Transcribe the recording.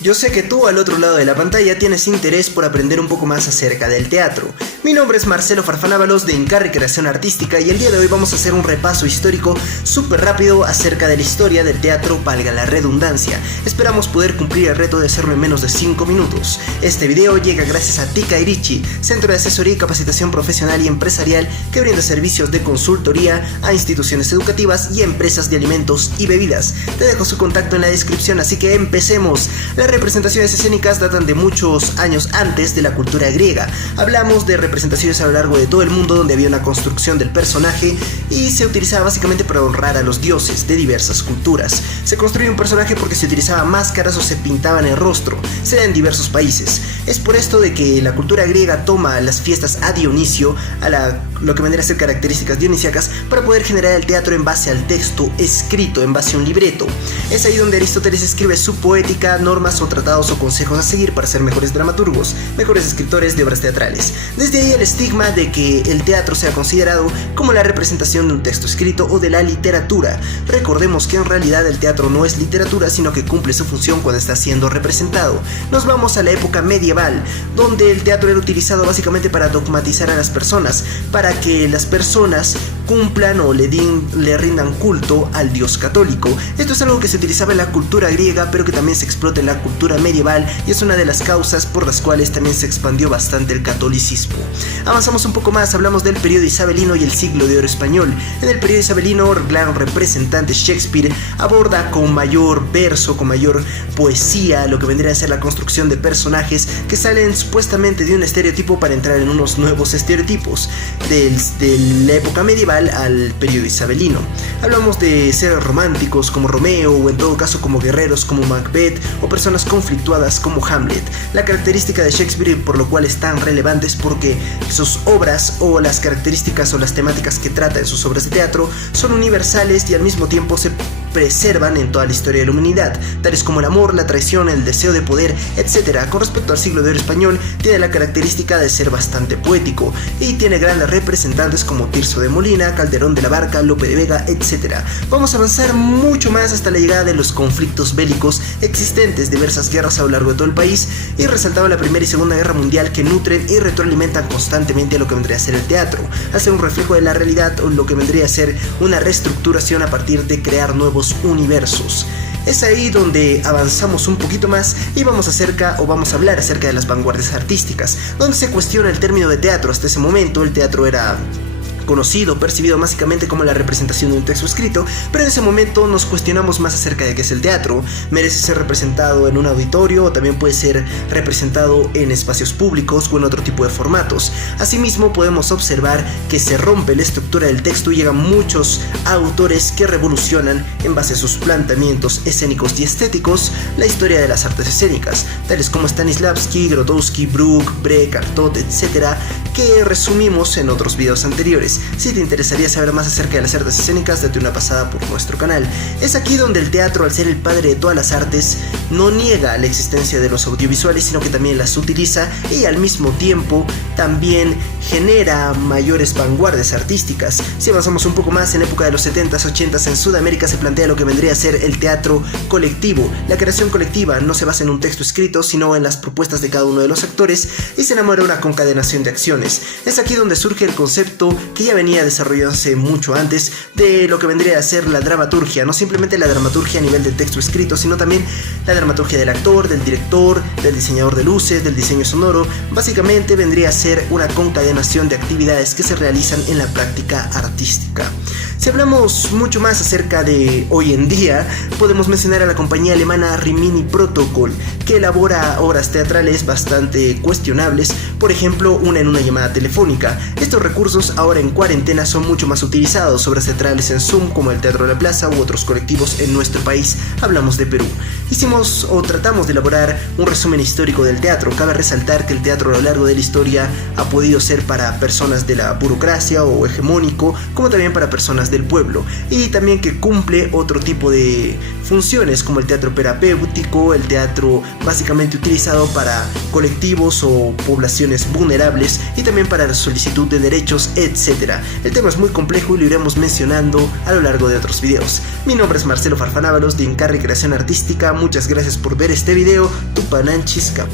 Yo sé que tú al otro lado de la pantalla tienes interés por aprender un poco más acerca del teatro. Mi nombre es Marcelo Farfanábalos de Incarri Creación Artística y el día de hoy vamos a hacer un repaso histórico súper rápido acerca de la historia del teatro, valga la redundancia. Esperamos poder cumplir el reto de hacerlo en menos de 5 minutos. Este video llega gracias a Tika Irichi, centro de asesoría y capacitación profesional y empresarial que brinda servicios de consultoría a instituciones educativas y empresas de alimentos y bebidas. Te dejo su contacto en la descripción, así que empecemos. Las representaciones escénicas datan de muchos años antes de la cultura griega. Hablamos de representaciones a lo largo de todo el mundo donde había una construcción del personaje y se utilizaba básicamente para honrar a los dioses de diversas culturas. Se construía un personaje porque se utilizaban máscaras o se pintaban el rostro, se da en diversos países. Es por esto de que la cultura griega toma las fiestas a Dionisio, lo que vendría a ser características dionisíacas, para poder generar el teatro en base al texto escrito, en base a un libreto. Es ahí donde Aristóteles escribe su poética, normas o tratados o consejos a seguir para ser mejores dramaturgos, mejores escritores de obras teatrales. Desde ahí el estigma de que el teatro sea considerado como la representación de un texto escrito o de la literatura. Recordemos que en realidad el teatro no es literatura, sino que cumple su función cuando está siendo representado. Nos vamos a la época medieval, donde el teatro era utilizado básicamente para dogmatizar a las personas, para que las personas cumplan o le rindan culto al dios católico. Esto es algo que se utilizaba en la cultura griega, pero que también se explota en la cultura medieval y es una de las causas por las cuales también se expandió bastante el catolicismo. Avanzamos un poco más, hablamos del periodo isabelino y el siglo de oro español. En el periodo isabelino, el gran representante Shakespeare aborda con mayor verso, con mayor poesía, lo que vendría a ser la construcción de personajes que salen supuestamente de un estereotipo para entrar en unos nuevos estereotipos de la época medieval al periodo isabelino. Hablamos de seres románticos como Romeo, o en todo caso como guerreros como Macbeth, o personas conflictuadas como Hamlet. La característica de Shakespeare, por lo cual es tan relevante, es porque sus obras o las características o las temáticas que trata en sus obras de teatro son universales y al mismo tiempo se preservan en toda la historia de la humanidad, tales como el amor, la traición, el deseo de poder, etc. Con respecto al siglo de oro español, tiene la característica de ser bastante poético y tiene grandes representantes como Tirso de Molina, Calderón de la Barca, Lope de Vega, etc. Vamos a avanzar mucho más hasta la llegada de los conflictos bélicos existentes, diversas guerras a lo largo de todo el país, y resaltaba la Primera y Segunda Guerra Mundial, que nutren y retroalimentan constantemente a lo que vendría a ser el teatro, hacer un reflejo de la realidad o lo que vendría a ser una reestructuración a partir de crear nuevos universos. Es ahí donde avanzamos un poquito más y vamos a hablar acerca de las vanguardias artísticas, donde se cuestiona el término de teatro. Hasta ese momento el teatro era conocido, percibido básicamente como la representación de un texto escrito, pero en ese momento nos cuestionamos más acerca de qué es el teatro. ¿Merece ser representado en un auditorio o también puede ser representado en espacios públicos o en otro tipo de formatos? Asimismo, podemos observar que se rompe la estructura del texto y llegan muchos autores que revolucionan en base a sus planteamientos escénicos y estéticos la historia de las artes escénicas, tales como Stanislavski, Grotowski, Bruch, Brecht, Artaud, etc., que resumimos en otros videos anteriores. Si te interesaría saber más acerca de las artes escénicas, date una pasada por nuestro canal. Es aquí donde el teatro, al ser el padre de todas las artes, no niega la existencia de los audiovisuales, sino que también las utiliza y al mismo tiempo también genera mayores vanguardias artísticas. Si avanzamos un poco más, en la época de los 70s, 80s en Sudamérica se plantea lo que vendría a ser el teatro colectivo. La creación colectiva no se basa en un texto escrito, sino en las propuestas de cada uno de los actores y se enamora una concadenación de acciones. Es aquí donde surge el concepto que ya venía desarrollándose mucho antes de lo que vendría a ser la dramaturgia, no simplemente la dramaturgia a nivel de texto escrito, sino también la dramaturgia del actor, del director, del diseñador de luces, del diseño sonoro. Básicamente vendría a ser una concadenación de actividades que se realizan en la práctica artística. Si hablamos mucho más acerca de hoy en día, podemos mencionar a la compañía alemana Rimini Protocol, que elabora obras teatrales bastante cuestionables, por ejemplo, una en una llamada telefónica. Estos recursos ahora en cuarentena son mucho más utilizados, obras teatrales en Zoom como el Teatro de la Plaza u otros colectivos en nuestro país. Hablamos de Perú. Tratamos de elaborar un resumen histórico del teatro. Cabe resaltar que el teatro a lo largo de la historia ha podido ser para personas de la burocracia o hegemónico, como también para personas problemas del pueblo, y también que cumple otro tipo de funciones como el teatro terapéutico, el teatro básicamente utilizado para colectivos o poblaciones vulnerables y también para la solicitud de derechos, etc. El tema es muy complejo y lo iremos mencionando a lo largo de otros videos. Mi nombre es Marcelo Farfán Ábalos de Incarri Creación Artística. Muchas gracias por ver este video. Tupananchis Cap.